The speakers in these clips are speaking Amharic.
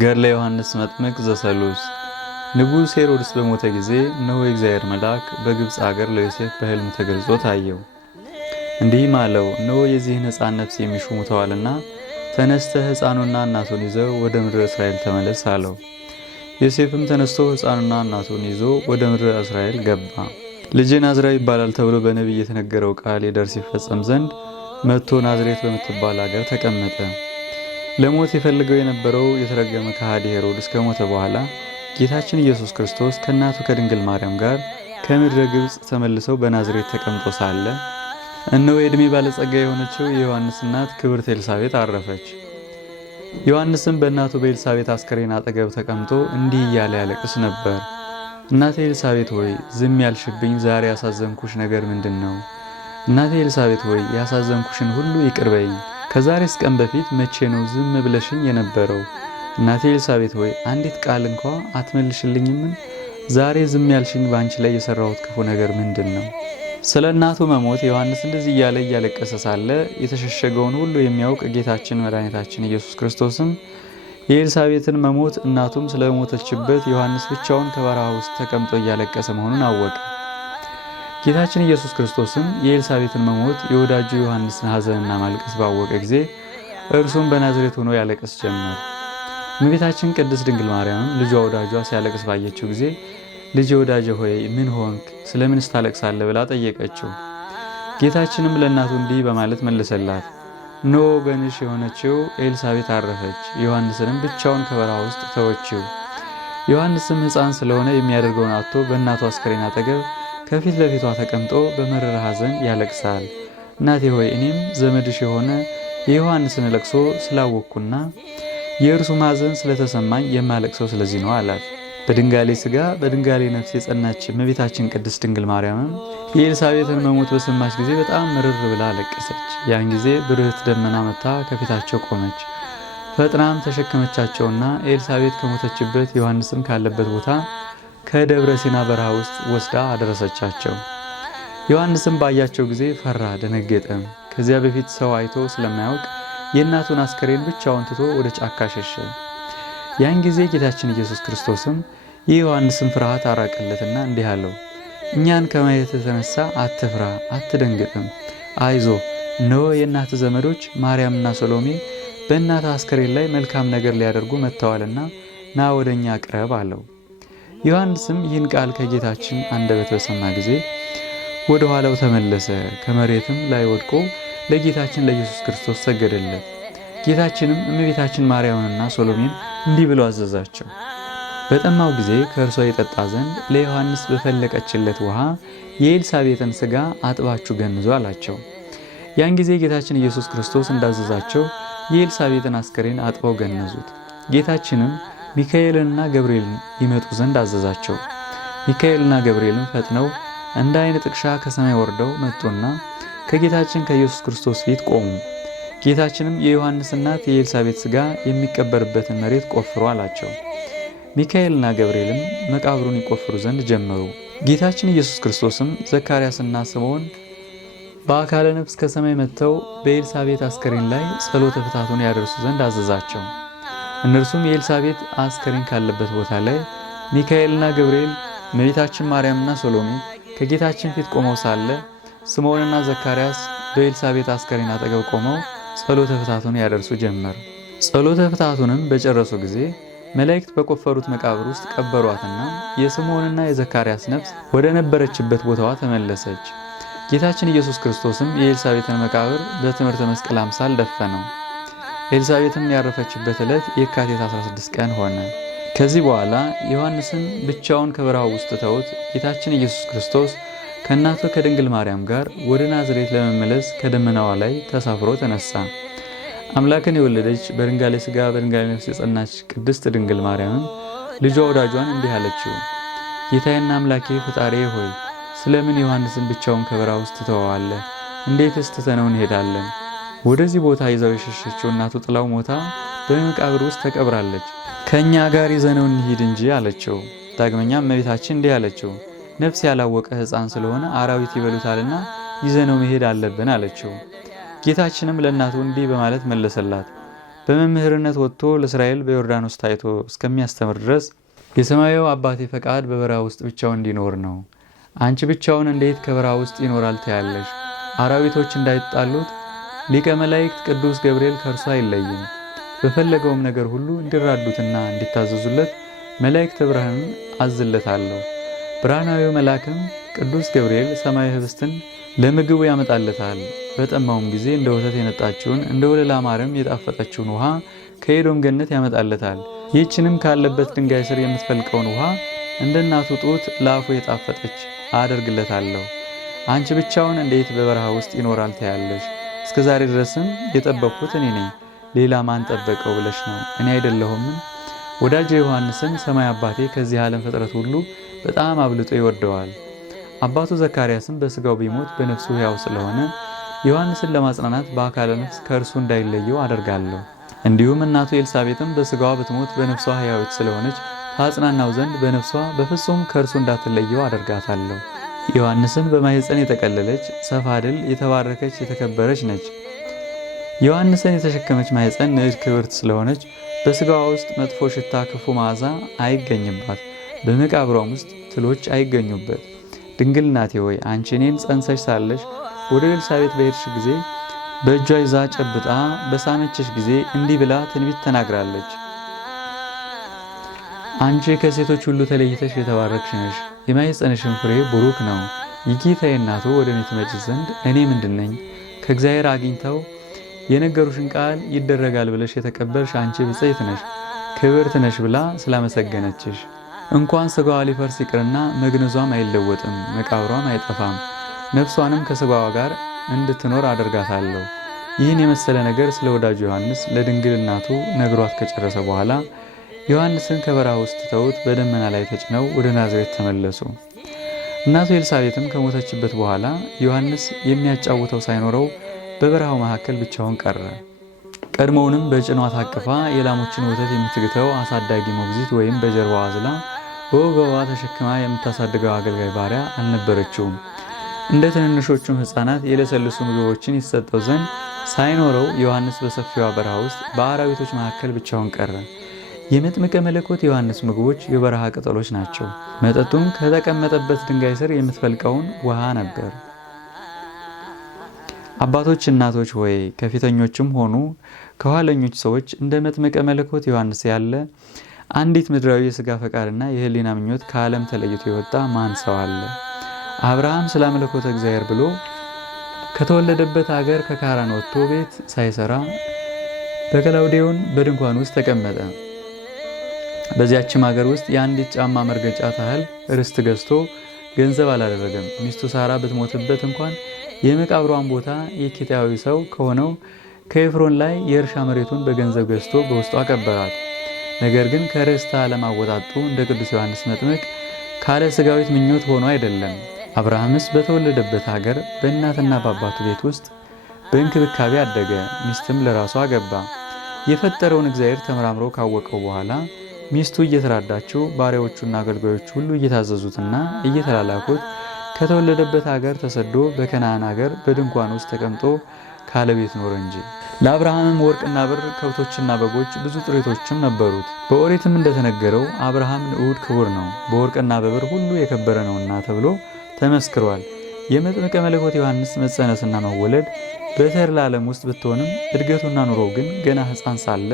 ገድለ ዮሐንስ መጥምቅ ዘሰሉስ። ንጉሥ ሄሮድስ በሞተ ጊዜ እነሆ የእግዚአብሔር መልአክ በግብፅ አገር ለዮሴፍ በሕልም ተገልጾ ታየው። እንዲህም አለው፣ እነሆ የዚህን ሕፃን ነፍስ የሚሹ ሙተዋልና ተነስተህ ሕፃኑና እናቱን ይዘው ወደ ምድረ እስራኤል ተመለስ አለው። ዮሴፍም ተነስቶ ሕፃኑና እናቱን ይዞ ወደ ምድረ እስራኤል ገባ። ልጅ ናዝራዊ ይባላል ተብሎ በነቢይ የተነገረው ቃል ይደርስ ይፈጸም ዘንድ መጥቶ ናዝሬት በምትባል አገር ተቀመጠ። ለሞት የፈልገው የነበረው የተረገመ ከሃዲ ሄሮድስ ከሞተ በኋላ ጌታችን ኢየሱስ ክርስቶስ ከእናቱ ከድንግል ማርያም ጋር ከምድረ ግብፅ ተመልሰው በናዝሬት ተቀምጦ ሳለ እነሆ የዕድሜ ባለጸጋ የሆነችው የዮሐንስ እናት ክብርት ኤልሳቤጥ አረፈች። ዮሐንስም በእናቱ በኤልሳቤጥ አስከሬን አጠገብ ተቀምጦ እንዲህ እያለ ያለቅስ ነበር። እናቴ ኤልሳቤጥ ሆይ ዝም ያልሽብኝ ዛሬ ያሳዘንኩሽ ነገር ምንድን ነው? እናቴ ኤልሳቤጥ ሆይ ያሳዘንኩሽን ሁሉ ይቅር በይኝ። ከዛሬስ ቀን በፊት መቼ ነው ዝም ብለሽኝ የነበረው? እናቴ ኤልሳቤጥ ሆይ አንዲት ቃል እንኳ አትመልሽልኝምን? ዛሬ ዝም ያልሽኝ ባንቺ ላይ የሰራሁት ክፉ ነገር ምንድን ነው? ስለ እናቱ መሞት ዮሐንስ እንደዚህ እያለ እያለቀሰ ሳለ የተሸሸገውን ሁሉ የሚያውቅ ጌታችን መድኃኒታችን ኢየሱስ ክርስቶስም የኤልሳቤጥን መሞት እናቱም ስለሞተችበት ዮሐንስ ብቻውን ከበረሃ ውስጥ ተቀምጦ እያለቀሰ መሆኑን አወቀ። ጌታችን ኢየሱስ ክርስቶስም የኤልሳቤጥን መሞት የወዳጁ ዮሐንስን ሐዘንና ማልቀስ ባወቀ ጊዜ እርሱም በናዝሬት ሆኖ ያለቅስ ጀመር። እመቤታችን ቅድስት ድንግል ማርያምም ልጇ ወዳጇ ሲያለቅስ ባየችው ጊዜ ልጄ ወዳጄ ሆይ ምን ሆንክ? ስለምንስ ታለቅሳለህ? ብላ ጠየቀችው። ጌታችንም ለእናቱ እንዲህ በማለት መለሰላት፣ እነሆ ወገንሽ የሆነችው ኤልሳቤጥ አረፈች፣ ዮሐንስንም ብቻውን ከበረሃ ውስጥ ተወችው። ዮሐንስም ሕፃን ስለሆነ የሚያደርገውን አጥቶ በእናቱ አስከሬን አጠገብ ከፊት ለፊቷ ተቀምጦ በመረረ ሐዘን ያለቅሳል። እናቴ ሆይ እኔም ዘመድሽ የሆነ የዮሐንስን ለቅሶ ስላወቅኩና የእርሱ ሐዘን ስለተሰማኝ የማለቅሰው ስለዚህ ነው አላት። በድንጋሌ ሥጋ በድንጋሌ ነፍስ የጸናች እመቤታችን ቅድስት ድንግል ማርያምም የኤልሳቤጥን መሞት በሰማች ጊዜ በጣም ምርር ብላ አለቀሰች። ያን ጊዜ ብርህት ደመና መጥታ ከፊታቸው ቆመች። ፈጥናም ተሸከመቻቸውና ኤልሳቤጥ ከሞተችበት ዮሐንስም ካለበት ቦታ ከደብረ ሲና በረሃ ውስጥ ወስዳ አደረሰቻቸው። ዮሐንስም ባያቸው ጊዜ ፈራ፣ ደነገጠም። ከዚያ በፊት ሰው አይቶ ስለማያውቅ የእናቱን አስከሬን ብቻውን ትቶ ወደ ጫካ ሸሸ። ያን ጊዜ ጌታችን ኢየሱስ ክርስቶስም የዮሐንስን ፍርሃት አራቀለትና እንዲህ አለው፣ እኛን ከማየት የተነሳ አትፍራ፣ አትደንግጥም። አይዞ፣ እነሆ የእናት ዘመዶች ማርያምና ሰሎሜ በእናት አስከሬን ላይ መልካም ነገር ሊያደርጉ መጥተዋልና ና ወደ እኛ ቅረብ አለው። ዮሐንስም ይህን ቃል ከጌታችን አንደበት በሰማ ጊዜ ወደ ኋላው ተመለሰ። ከመሬትም ላይ ወድቆ ለጌታችን ለኢየሱስ ክርስቶስ ሰገደለት። ጌታችንም እመቤታችን ማርያምንና ሶሎሜን እንዲህ ብሎ አዘዛቸው፣ በጠማው ጊዜ ከእርሷ የጠጣ ዘንድ ለዮሐንስ በፈለቀችለት ውሃ የኤልሳቤጥን ሥጋ አጥባችሁ ገንዙ አላቸው። ያን ጊዜ ጌታችን ኢየሱስ ክርስቶስ እንዳዘዛቸው የኤልሳቤጥን አስከሬን አጥበው ገነዙት። ጌታችንም ሚካኤልና ገብርኤልን ይመጡ ዘንድ አዘዛቸው። ሚካኤልና ገብርኤልን ፈጥነው እንደ ዓይን ጥቅሻ ከሰማይ ወርደው መጡና ከጌታችን ከኢየሱስ ክርስቶስ ፊት ቆሙ። ጌታችንም የዮሐንስ እናት የኤልሳቤጥ ሥጋ የሚቀበርበትን መሬት ቆፍሩ አላቸው። ሚካኤልና ገብርኤልም መቃብሩን ይቆፍሩ ዘንድ ጀመሩ። ጌታችን ኢየሱስ ክርስቶስም ዘካርያስና ስምዖን በአካለ ነፍስ ከሰማይ መጥተው በኤልሳቤጥ አስከሬን ላይ ጸሎተ ፍታቱን ያደርሱ ዘንድ አዘዛቸው። እነርሱም የኤልሳቤጥ አስከሬን ካለበት ቦታ ላይ ሚካኤልና ገብርኤል፣ እመቤታችን ማርያምና ሶሎሜ ከጌታችን ፊት ቆመው ሳለ ስምዖንና ዘካርያስ በኤልሳቤጥ አስከሬን አጠገብ ቆመው ጸሎተ ፍታቱን ያደርሱ ጀመር። ጸሎተ ፍታቱንም በጨረሱ ጊዜ መላእክት በቆፈሩት መቃብር ውስጥ ቀበሯትና የስምዖንና የዘካርያስ ነፍስ ወደ ነበረችበት ቦታዋ ተመለሰች። ጌታችን ኢየሱስ ክርስቶስም የኤልሳቤጥን መቃብር በትምህርተ መስቀል አምሳል ደፈነው። ኤልሳቤጥም ያረፈችበት ዕለት የካቲት 16 ቀን ሆነ። ከዚህ በኋላ ዮሐንስን ብቻውን ከበረሃው ውስጥ ተውት። ጌታችን ኢየሱስ ክርስቶስ ከእናቱ ከድንግል ማርያም ጋር ወደ ናዝሬት ለመመለስ ከደመናዋ ላይ ተሳፍሮ ተነሳ። አምላክን የወለደች በድንጋሌ ሥጋ በድንጋሌ ነፍስ የጸናች ቅድስት ድንግል ማርያምም ልጇ ወዳጇን እንዲህ አለችው፣ ጌታዬና አምላኬ ፈጣሪዬ ሆይ ስለምን ዮሐንስን ብቻውን ከበረሃ ውስጥ ትተወዋለህ? እንዴትስ ትተነው እንሄዳለን? ወደዚህ ቦታ ይዘው የሸሸችው እናቱ ጥላው ሞታ በመቃብር ውስጥ ተቀብራለች። ከእኛ ጋር ይዘነው እንሂድ እንጂ አለችው። ዳግመኛም እመቤታችን እንዲህ አለችው፣ ነፍስ ያላወቀ ሕፃን ስለሆነ አራዊት ይበሉታልና ይዘነው መሄድ አለብን አለችው። ጌታችንም ለእናቱ እንዲህ በማለት መለሰላት፣ በመምህርነት ወጥቶ ለእስራኤል በዮርዳኖስ ታይቶ እስከሚያስተምር ድረስ የሰማያዊ አባቴ ፈቃድ በበረሃ ውስጥ ብቻውን እንዲኖር ነው። አንቺ ብቻውን እንዴት ከበረሃ ውስጥ ይኖራል ትያለሽ? አራዊቶች እንዳይጣሉት ሊቀ መላእክት ቅዱስ ገብርኤል ከእርሱ አይለይም። በፈለገውም ነገር ሁሉ እንዲራዱትና እንዲታዘዙለት መላእክተ ብርሃንን አዝለታለሁ። ብርሃናዊው መልአክም ቅዱስ ገብርኤል ሰማያዊ ህብስትን ለምግቡ ያመጣለታል። በጠማውም ጊዜ እንደ ወተት የነጣችውን እንደ ወለላ ማርያም የጣፈጠችውን ውሃ ከኤዶም ገነት ያመጣለታል። ይህችንም ካለበት ድንጋይ ስር የምትፈልቀውን ውሃ እንደ እናቱ ጡት ለአፉ የጣፈጠች አደርግለታለሁ። አንቺ ብቻውን እንዴት በበረሃ ውስጥ ይኖራል ትያለሽ? እስከ ዛሬ ድረስም የጠበቅኩት እኔ ነኝ፣ ሌላ ማን ጠበቀው ብለሽ ነው? እኔ አይደለሁምን? ወዳጄ ዮሐንስን ሰማይ አባቴ ከዚህ ዓለም ፍጥረት ሁሉ በጣም አብልጦ ይወደዋል። አባቱ ዘካርያስም በስጋው ቢሞት በነፍሱ ሕያው ስለሆነ ዮሐንስን ለማጽናናት በአካለ ነፍስ ከእርሱ እንዳይለየው አደርጋለሁ። እንዲሁም እናቱ ኤልሳቤጥም በስጋዋ ብትሞት በነፍሷ ሕያዊት ስለሆነች ታጽናናው ዘንድ በነፍሷ በፍጹም ከእርሱ እንዳትለየው አደርጋታለሁ። ዮሐንስን በማኅፀን የጠቀለለች ሰፋድል የተባረከች የተከበረች ነች። ዮሐንስን የተሸከመች ማኅፀን ንዕድ ክብርት ስለሆነች በስጋዋ ውስጥ መጥፎ ሽታ ክፉ መዓዛ አይገኝባት፣ በመቃብሯም ውስጥ ትሎች አይገኙበት። ድንግል እናቴ ሆይ አንቺ እኔን ጸንሰሽ ሳለሽ ወደ ኤልሳቤጥ በሄድሽ ጊዜ በእጇ ይዛ ጨብጣ በሳመችሽ ጊዜ እንዲህ ብላ ትንቢት ተናግራለች። አንቺ ከሴቶች ሁሉ ተለይተሽ የተባረክሽ ነሽ፣ የማኅፀንሽን ፍሬ ቡሩክ ነው። የጌታዬ እናቱ ወደ እኔ ትመጪ ዘንድ እኔ ምንድነኝ? ከእግዚአብሔር አግኝተው የነገሩሽን ቃል ይደረጋል ብለሽ የተቀበልሽ አንቺ ብፅዕት ነሽ፣ ክብርት ነሽ ብላ ስላመሰገነችሽ እንኳን ስጋዋ ሊፈርስ ይቅርና መግነዟም አይለወጥም፣ መቃብሯም አይጠፋም። ነፍሷንም ከስጋዋ ጋር እንድትኖር አደርጋታለሁ። ይህን የመሰለ ነገር ስለ ወዳጁ ዮሐንስ ለድንግል እናቱ ነግሯት ከጨረሰ በኋላ ዮሐንስን ከበረሃ ውስጥ ተውት በደመና ላይ ተጭነው ወደ ናዝሬት ተመለሱ። እናቱ ኤልሳቤጥም ከሞተችበት በኋላ ዮሐንስ የሚያጫውተው ሳይኖረው በበረሃው መካከል ብቻውን ቀረ። ቀድሞውንም በጭኗ ታቅፋ የላሞችን ወተት የምትግተው አሳዳጊ ሞግዚት ወይም በጀርባዋ አዝላ በወገቧ ተሸክማ የምታሳድገው አገልጋይ ባሪያ አልነበረችውም። እንደ ትንንሾቹም ሕፃናት የለሰልሱ ምግቦችን ይሰጠው ዘንድ ሳይኖረው ዮሐንስ በሰፊዋ በረሃ ውስጥ በአራዊቶች መካከል ብቻውን ቀረ። የመጥምቀ መለኮት ዮሐንስ ምግቦች የበረሃ ቅጠሎች ናቸው። መጠጡም ከተቀመጠበት ድንጋይ ስር የምትፈልቀውን ውሃ ነበር። አባቶች እናቶች ሆይ ከፊተኞችም ሆኑ ከኋለኞች ሰዎች እንደ መጥምቀ መለኮት ዮሐንስ ያለ አንዲት ምድራዊ የሥጋ ፈቃድና የህሊና ምኞት ከዓለም ተለይቶ የወጣ ማን ሰው አለ? አብርሃም ስለ አምልኮተ እግዚአብሔር ብሎ ከተወለደበት ሀገር ከካራን ወጥቶ ቤት ሳይሰራ በከላውዴዎን በድንኳን ውስጥ ተቀመጠ። በዚያችም ሀገር ውስጥ የአንዲት ጫማ መርገጫ ታህል ርስት ገዝቶ ገንዘብ አላደረገም። ሚስቱ ሳራ ብትሞትበት እንኳን የመቃብሯን ቦታ የኬጢያዊ ሰው ከሆነው ከኤፍሮን ላይ የእርሻ መሬቱን በገንዘብ ገዝቶ በውስጡ አቀበራት። ነገር ግን ከርስተ ዓለም አወጣጡ እንደ ቅዱስ ዮሐንስ መጥምቅ ካለ ስጋዊት ምኞት ሆኖ አይደለም። አብርሃምስ በተወለደበት ሀገር በእናትና በአባቱ ቤት ውስጥ በእንክብካቤ አደገ። ሚስትም ለራሱ አገባ። የፈጠረውን እግዚአብሔር ተመራምሮ ካወቀው በኋላ ሚስቱ እየተራዳችው ባሪያዎቹና አገልጋዮቹ ሁሉ እየታዘዙትና እየተላላኩት ከተወለደበት ሀገር ተሰዶ በከነዓን ሀገር በድንኳን ውስጥ ተቀምጦ ካለ ቤት ኖረ እንጂ። ለአብርሃምም ወርቅና ብር፣ ከብቶችና በጎች፣ ብዙ ጥሪቶችም ነበሩት። በኦሪትም እንደተነገረው አብርሃም ንዑድ ክቡር ነው፣ በወርቅና በብር ሁሉ የከበረ ነውና ተብሎ ተመስክሯል። የመጥምቀ መለኮት ዮሐንስ መጸነስና መወለድ በተድላ ዓለም ውስጥ ብትሆንም እድገቱና ኑሮው ግን ገና ሕፃን ሳለ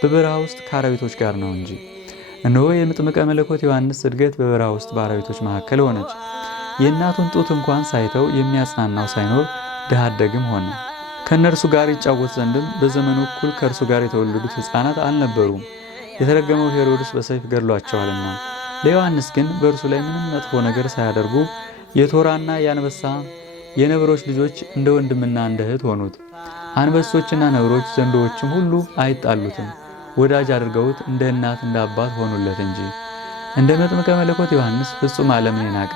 በበረሃ ውስጥ ከአራዊቶች ጋር ነው እንጂ። እነሆ የመጥምቀ መለኮት ዮሐንስ እድገት በበረሃ ውስጥ በአራዊቶች መካከል ሆነች። የእናቱን ጡት እንኳን ሳይተው የሚያጽናናው ሳይኖር ድሃ አደግም ሆነ። ከእነርሱ ጋር ይጫወት ዘንድም በዘመኑ እኩል ከእርሱ ጋር የተወለዱት ሕፃናት አልነበሩም፣ የተረገመው ሄሮድስ በሰይፍ ገድሏቸዋልና። ለዮሐንስ ግን በእርሱ ላይ ምንም መጥፎ ነገር ሳያደርጉ የቶራና የአንበሳ የነብሮች ልጆች እንደ ወንድምና እንደ እህት ሆኑት። አንበሶችና ነብሮች ዘንዶዎችም ሁሉ አይጣሉትም፣ ወዳጅ አድርገውት እንደ እናት እንደ አባት ሆኑለት እንጂ። እንደ መጥምቀ መለኮት ዮሐንስ ፍጹም ዓለምን የናቀ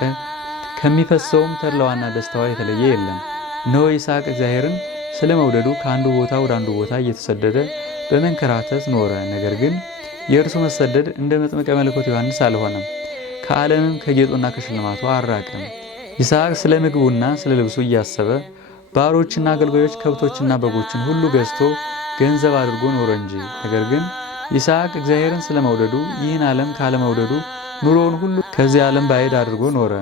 ከሚፈሰውም ተድላዋና ደስታዋ የተለየ የለም። እነሆ ይስሐቅ እግዚአብሔርን ስለ መውደዱ ከአንዱ ቦታ ወደ አንዱ ቦታ እየተሰደደ በመንከራተት ኖረ። ነገር ግን የእርሱ መሰደድ እንደ መጥምቀ መለኮት ዮሐንስ አልሆነም፣ ከዓለምም ከጌጡና ከሽልማቱ አራቀም። ይስሐቅ ስለ ምግቡና ስለ ልብሱ እያሰበ ባሮችና አገልጋዮች ከብቶችና በጎችን ሁሉ ገዝቶ ገንዘብ አድርጎ ኖረ እንጂ። ነገር ግን ይስሐቅ እግዚአብሔርን ስለመውደዱ ይህን ዓለም ካለመውደዱ ኑሮውን ሁሉ ከዚህ ዓለም ባዕድ አድርጎ ኖረ።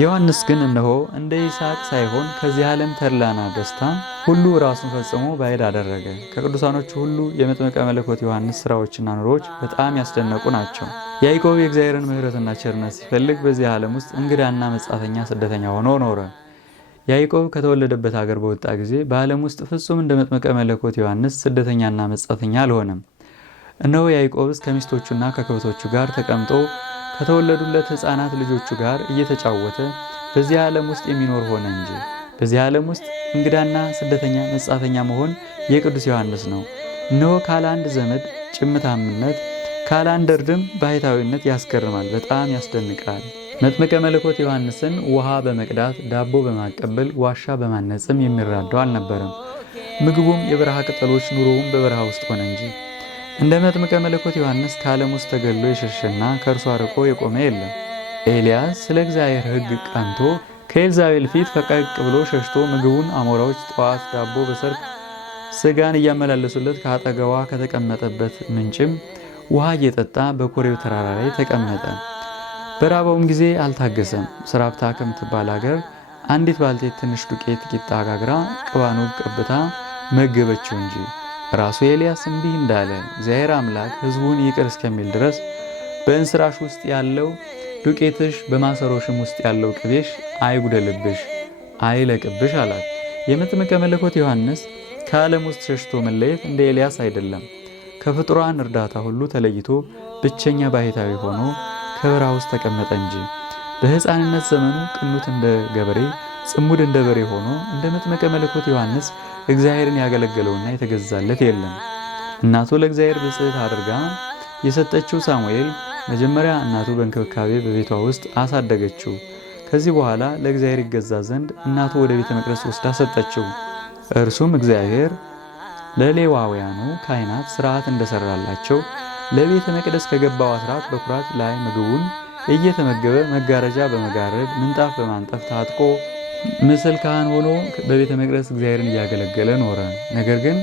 ዮሐንስ ግን እነሆ እንደ ይስሐቅ ሳይሆን ከዚህ ዓለም ተድላና ደስታ ሁሉ ራሱን ፈጽሞ ባዕድ አደረገ። ከቅዱሳኖቹ ሁሉ የመጥምቀ መለኮት ዮሐንስ ስራዎችና ኑሮዎች በጣም ያስደነቁ ናቸው። ያዕቆብ የእግዚአብሔርን ምሕረትና ቸርነት ሲፈልግ በዚህ ዓለም ውስጥ እንግዳና መጻተኛ ስደተኛ ሆኖ ኖረ። ያዕቆብ ከተወለደበት ሀገር በወጣ ጊዜ በዓለም ውስጥ ፍጹም እንደ መጥምቀ መለኮት ዮሐንስ ስደተኛና መጻተኛ አልሆነም። እነሆ ያዕቆብስ ከሚስቶቹና ከከብቶቹ ጋር ተቀምጦ ከተወለዱለት ሕፃናት ልጆቹ ጋር እየተጫወተ በዚህ ዓለም ውስጥ የሚኖር ሆነ እንጂ። በዚህ ዓለም ውስጥ እንግዳና ስደተኛ መጻተኛ መሆን የቅዱስ ዮሐንስ ነው። እነሆ ካለ አንድ ዘመድ ጭምታምነት፣ ካለ አንድ እርድም ባሕታዊነት ያስገርማል፣ በጣም ያስደንቃል። መጥምቀ መለኮት ዮሐንስን ውሃ በመቅዳት ዳቦ በማቀበል ዋሻ በማነጽም የሚራዳው አልነበረም። ምግቡም የበረሃ ቅጠሎች፣ ኑሮውም በበረሃ ውስጥ ሆነ እንጂ። እንደ መጥምቀ መለኮት ዮሐንስ ከዓለም ውስጥ ተገሎ የሸሸና ከእርሷ ርቆ የቆመ የለም። ኤልያስ ስለ እግዚአብሔር ሕግ ቀንቶ ከኤልዛቤል ፊት ፈቀቅ ብሎ ሸሽቶ ምግቡን አሞራዎች ጠዋት ዳቦ በሰርክ ስጋን እያመላለሱለት ከአጠገቧ ከተቀመጠበት ምንጭም ውሃ እየጠጣ በኮሬው ተራራ ላይ ተቀመጠ። በራበውም ጊዜ አልታገሰም። ስራፕታ ከምትባል አገር አንዲት ባልቴት ትንሽ ዱቄት ቂጣ ጋግራ ቅባኑግ ቀብታ መገበችው እንጂ። ራሱ ኤልያስ እንዲህ እንዳለ እግዚአብሔር አምላክ ሕዝቡን ይቅር እስከሚል ድረስ በእንስራሽ ውስጥ ያለው ዱቄትሽ በማሰሮሽም ውስጥ ያለው ቅቤሽ አይጉደልብሽ አይለቅብሽ አላት። የመጥምቀ መለኮት ዮሐንስ ከዓለም ውስጥ ሸሽቶ መለየት እንደ ኤልያስ አይደለም። ከፍጡራን እርዳታ ሁሉ ተለይቶ ብቸኛ ባሕታዊ ሆኖ ከበረሃ ውስጥ ተቀመጠ እንጂ። በሕፃንነት ዘመኑ ቅኑት እንደ ገበሬ ጽሙድ እንደ በሬ ሆኖ እንደ መጥምቀ መለኮት ዮሐንስ እግዚአብሔርን ያገለገለውና የተገዛለት የለም። እናቱ ለእግዚአብሔር ብጽዕት አድርጋ የሰጠችው ሳሙኤል መጀመሪያ እናቱ በእንክብካቤ በቤቷ ውስጥ አሳደገችው። ከዚህ በኋላ ለእግዚአብሔር ይገዛ ዘንድ እናቱ ወደ ቤተ መቅደስ ወስዳ ሰጠችው። እርሱም እግዚአብሔር ለሌዋውያኑ ካህናት ሥርዓት እንደሰራላቸው ለቤተ መቅደስ ከገባው አስራት በኩራት ላይ ምግቡን እየተመገበ መጋረጃ በመጋረድ ምንጣፍ በማንጠፍ ታጥቆ ምስል ካህን ሆኖ በቤተ መቅደስ እግዚአብሔርን እያገለገለ ኖረ። ነገር ግን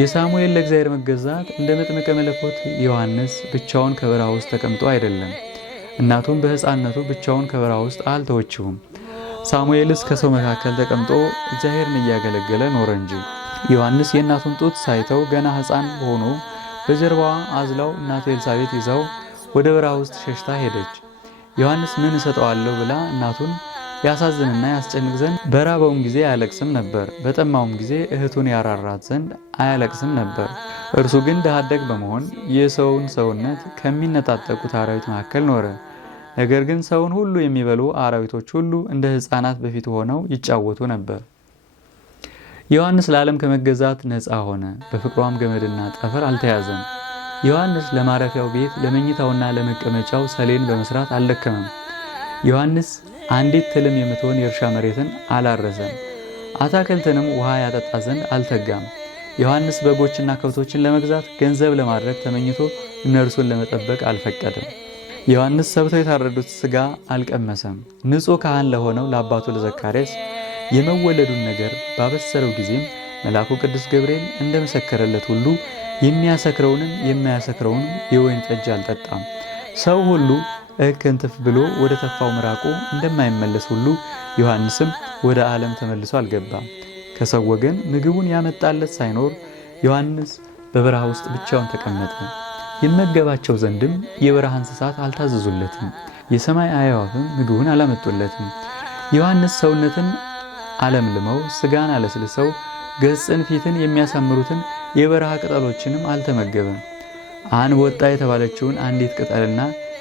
የሳሙኤል ለእግዚአብሔር መገዛት እንደ መጥምቀ መለኮት ዮሐንስ ብቻውን ከበረሃ ውስጥ ተቀምጦ አይደለም። እናቱም በሕፃንነቱ ብቻውን ከበረሃ ውስጥ አልተወችውም። ሳሙኤልስ ከሰው መካከል ተቀምጦ እግዚአብሔርን እያገለገለ ኖረ እንጂ። ዮሐንስ የእናቱን ጡት ሳይተው ገና ሕፃን ሆኖ በጀርባዋ አዝላው እናቱ ኤልሳቤጥ ይዛው ወደ በረሃ ውስጥ ሸሽታ ሄደች። ዮሐንስ ምን እሰጠዋለሁ ብላ እናቱን ያሳዝንና ያስጨንቅ ዘንድ በራበውም ጊዜ አያለቅስም ነበር፣ በጠማውም ጊዜ እህቱን ያራራት ዘንድ አያለቅስም ነበር። እርሱ ግን ድሃ አደግ በመሆን የሰውን ሰውነት ከሚነጣጠቁት አራዊት መካከል ኖረ። ነገር ግን ሰውን ሁሉ የሚበሉ አራዊቶች ሁሉ እንደ ሕፃናት በፊቱ ሆነው ይጫወቱ ነበር። ዮሐንስ ለዓለም ከመገዛት ነፃ ሆነ፣ በፍቅሯም ገመድና ጠፈር አልተያዘም። ዮሐንስ ለማረፊያው ቤት ለመኝታውና ለመቀመጫው ሰሌን በመስራት አልደከመም። ዮሐንስ አንዲት ትልም የምትሆን የእርሻ መሬትን አላረሰም፣ አታክልትንም ውሃ ያጠጣ ዘንድ አልተጋም። ዮሐንስ በጎችና ከብቶችን ለመግዛት ገንዘብ ለማድረግ ተመኝቶ እነርሱን ለመጠበቅ አልፈቀደም። ዮሐንስ ሰብተው የታረዱት ሥጋ አልቀመሰም። ንጹሕ ካህን ለሆነው ለአባቱ ለዘካርያስ የመወለዱን ነገር ባበሰረው ጊዜም መልአኩ ቅዱስ ገብርኤል እንደመሰከረለት ሁሉ የሚያሰክረውንም የማያሰክረውንም የወይን ጠጅ አልጠጣም። ሰው ሁሉ እክንትፍ ብሎ ወደ ተፋው ምራቁ እንደማይመለስ ሁሉ ዮሐንስም ወደ ዓለም ተመልሶ አልገባም። ከሰው ወገን ምግቡን ያመጣለት ሳይኖር ዮሐንስ በበረሃ ውስጥ ብቻውን ተቀመጠ። ይመገባቸው ዘንድም የበረሃ እንስሳት አልታዘዙለትም፣ የሰማይ አዕዋፍም ምግቡን አላመጡለትም። ዮሐንስ ሰውነትን አለምልመው ስጋን አለስልሰው ገጽን ፊትን የሚያሳምሩትን የበረሃ ቅጠሎችንም አልተመገበም። አንበጣ የተባለችውን አንዲት ቅጠልና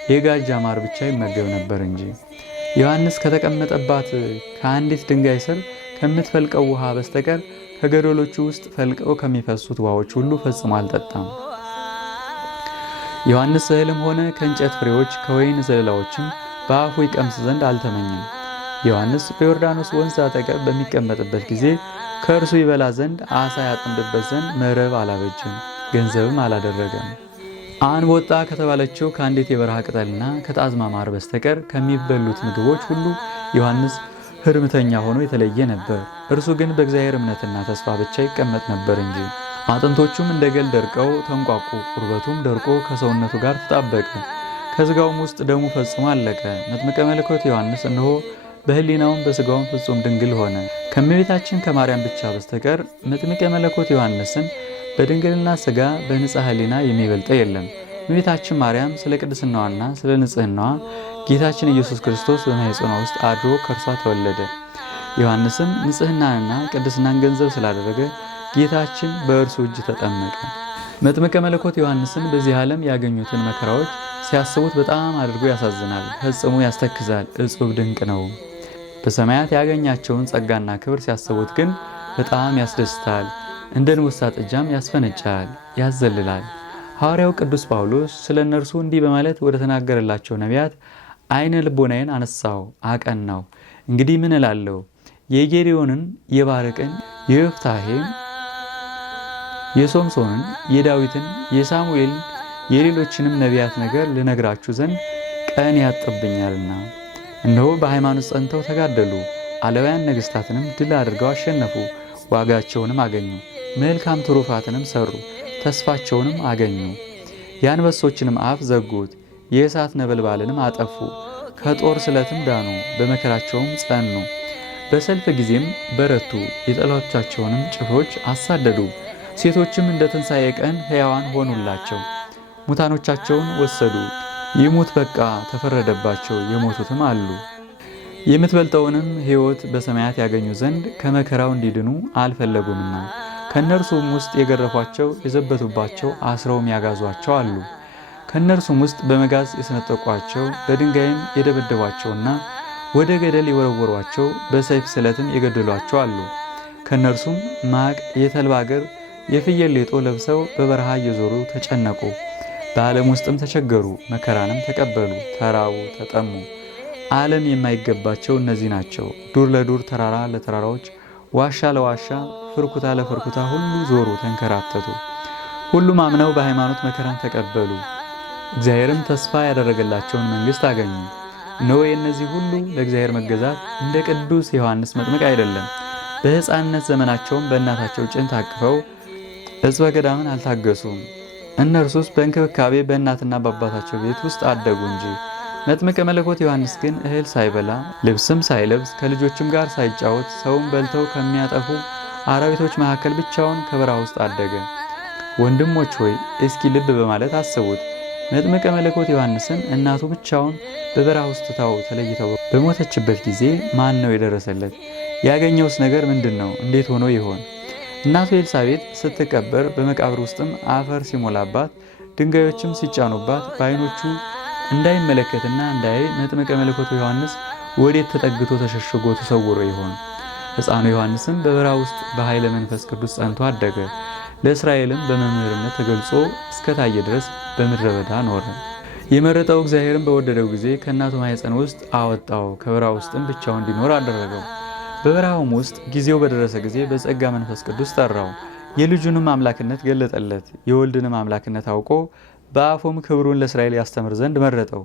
የጋጃ ማር ብቻ ይመገብ ነበር እንጂ። ዮሐንስ ከተቀመጠባት ከአንዲት ድንጋይ ስር ከምትፈልቀው ውሃ በስተቀር ከገደሎቹ ውስጥ ፈልቀው ከሚፈሱት ውሃዎች ሁሉ ፈጽሞ አልጠጣም። ዮሐንስ እህልም ሆነ ከእንጨት ፍሬዎች ከወይን ዘለላዎችም በአፉ ይቀምስ ዘንድ አልተመኘም። ዮሐንስ በዮርዳኖስ ወንዝ አጠገብ በሚቀመጥበት ጊዜ ከእርሱ ይበላ ዘንድ አሳ ያጠምድበት ዘንድ መረብ አላበጀም፣ ገንዘብም አላደረገም። አንበጣ ከተባለችው ከአንዲት የበረሃ ቅጠልና ከጣዝማ ማር በስተቀር ከሚበሉት ምግቦች ሁሉ ዮሐንስ ህርምተኛ ሆኖ የተለየ ነበር። እርሱ ግን በእግዚአብሔር እምነትና ተስፋ ብቻ ይቀመጥ ነበር እንጂ። አጥንቶቹም እንደ ገል ደርቀው ተንቋቁ። ቁርበቱም ደርቆ ከሰውነቱ ጋር ተጣበቀ። ከስጋውም ውስጥ ደሙ ፈጽሞ አለቀ። መጥምቀ መለኮት ዮሐንስ እነሆ በሕሊናውም በስጋውም ፍጹም ድንግል ሆነ። ከእመቤታችን ከማርያም ብቻ በስተቀር መጥምቀ መለኮት ዮሐንስን በድንግልና ስጋ በንጽሐ ሕሊና የሚበልጠው የለም። እመቤታችን ማርያም ስለ ቅድስናዋና ስለ ንጽህናዋ ጌታችን ኢየሱስ ክርስቶስ በማኅፀኗ ውስጥ አድሮ ከእርሷ ተወለደ። ዮሐንስም ንጽህናንና ቅድስናን ገንዘብ ስላደረገ ጌታችን በእርሱ እጅ ተጠመቀ። መጥምቀ መለኮት ዮሐንስን በዚህ ዓለም ያገኙትን መከራዎች ሲያስቡት በጣም አድርጎ ያሳዝናል፣ ፈጽሞ ያስተክዛል። እጹብ ድንቅ ነው። በሰማያት ያገኛቸውን ጸጋና ክብር ሲያስቡት ግን በጣም ያስደስታል። እንደ ንውሳ ጥጃም ያስፈነጫል፣ ያዘልላል። ሐዋርያው ቅዱስ ጳውሎስ ስለ እነርሱ እንዲህ በማለት ወደ ተናገረላቸው ነቢያት አይነ ልቦናዬን አነሳው አቀናው። እንግዲህ ምን እላለሁ? የጌዴዎንን፣ የባርቅን፣ የዮፍታሔን፣ የሶምሶንን፣ የዳዊትን፣ የሳሙኤልን፣ የሌሎችንም ነቢያት ነገር ልነግራችሁ ዘንድ ቀን ያጥርብኛልና። እነሆ በሃይማኖት ጸንተው ተጋደሉ፣ አለውያን ነገሥታትንም ድል አድርገው አሸነፉ፣ ዋጋቸውንም አገኙ። መልካም ትሩፋትንም ሰሩ፣ ተስፋቸውንም አገኙ። የአንበሶችንም አፍ ዘጉት፣ የእሳት ነበልባልንም አጠፉ። ከጦር ስለትም ዳኑ፣ በመከራቸውም ጸኑ። በሰልፍ ጊዜም በረቱ፣ የጠላቶቻቸውንም ጭፍሮች አሳደዱ። ሴቶችም እንደ ትንሣኤ ቀን ሕያዋን ሆኑላቸው። ሙታኖቻቸውን ወሰዱ፣ ይሙት በቃ ተፈረደባቸው፣ የሞቱትም አሉ። የምትበልጠውንም ሕይወት በሰማያት ያገኙ ዘንድ ከመከራው እንዲድኑ አልፈለጉምና ከእነርሱም ውስጥ የገረፏቸው፣ የዘበቱባቸው፣ አስረውም ያጋዟቸው አሉ። ከእነርሱም ውስጥ በመጋዝ የሰነጠቋቸው፣ በድንጋይም የደበደቧቸውና ወደ ገደል የወረወሯቸው፣ በሰይፍ ስለትም የገደሏቸው አሉ። ከእነርሱም ማቅ፣ የተልባ እግር፣ የፍየል ሌጦ ለብሰው በበረሃ እየዞሩ ተጨነቁ። በዓለም ውስጥም ተቸገሩ፣ መከራንም ተቀበሉ፣ ተራቡ፣ ተጠሙ። ዓለም የማይገባቸው እነዚህ ናቸው። ዱር ለዱር ተራራ ለተራራዎች ዋሻ ለዋሻ ፍርኩታ ለፍርኩታ ሁሉ ዞሩ፣ ተንከራተቱ። ሁሉም አምነው በሃይማኖት መከራን ተቀበሉ። እግዚአብሔርም ተስፋ ያደረገላቸውን መንግሥት አገኙ። እነሆ የእነዚህ ሁሉ ለእግዚአብሔር መገዛት እንደ ቅዱስ ዮሐንስ መጥምቅ አይደለም። በሕፃንነት ዘመናቸውም በእናታቸው ጭን ታቅፈው ሕዝበ ገዳምን አልታገሱም። እነርሱስ በእንክብካቤ በእናትና በአባታቸው ቤት ውስጥ አደጉ እንጂ። መጥምቀ መለኮት ዮሐንስ ግን እህል ሳይበላ ልብስም ሳይለብስ ከልጆችም ጋር ሳይጫወት ሰውን በልተው ከሚያጠፉ አራዊቶች መካከል ብቻውን ከበረሃ ውስጥ አደገ። ወንድሞች ሆይ እስኪ ልብ በማለት አስቡት። መጥምቀ መለኮት ዮሐንስን እናቱ ብቻውን በበረሃ ውስጥ ትታው ተለይተው በሞተችበት ጊዜ ማን ነው የደረሰለት? ያገኘውስ ነገር ምንድን ነው? እንዴት ሆኖ ይሆን? እናቱ ኤልሳቤጥ ስትቀበር በመቃብር ውስጥም አፈር ሲሞላባት ድንጋዮችም ሲጫኑባት በዓይኖቹ እንዳይመለከትና እንዳያይ መጥምቀ መለኮት ዮሐንስ ወዴት ተጠግቶ ተሸሽጎ ተሰውሮ ይሆን? ሕፃኑ ዮሐንስም በበረሃ ውስጥ በኃይለ መንፈስ ቅዱስ ጸንቶ አደገ። ለእስራኤልም በመምህርነት ተገልጾ እስከታየ ድረስ በምድረ በዳ ኖረ። የመረጠው እግዚአብሔርን በወደደው ጊዜ ከእናቱ ማኅፀን ውስጥ አወጣው፣ ከበረሃ ውስጥም ብቻውን እንዲኖር አደረገው። በበረሃውም ውስጥ ጊዜው በደረሰ ጊዜ በጸጋ መንፈስ ቅዱስ ጠራው፣ የልጁንም አምላክነት ገለጠለት። የወልድንም አምላክነት አውቆ በአፉም ክብሩን ለእስራኤል ያስተምር ዘንድ መረጠው።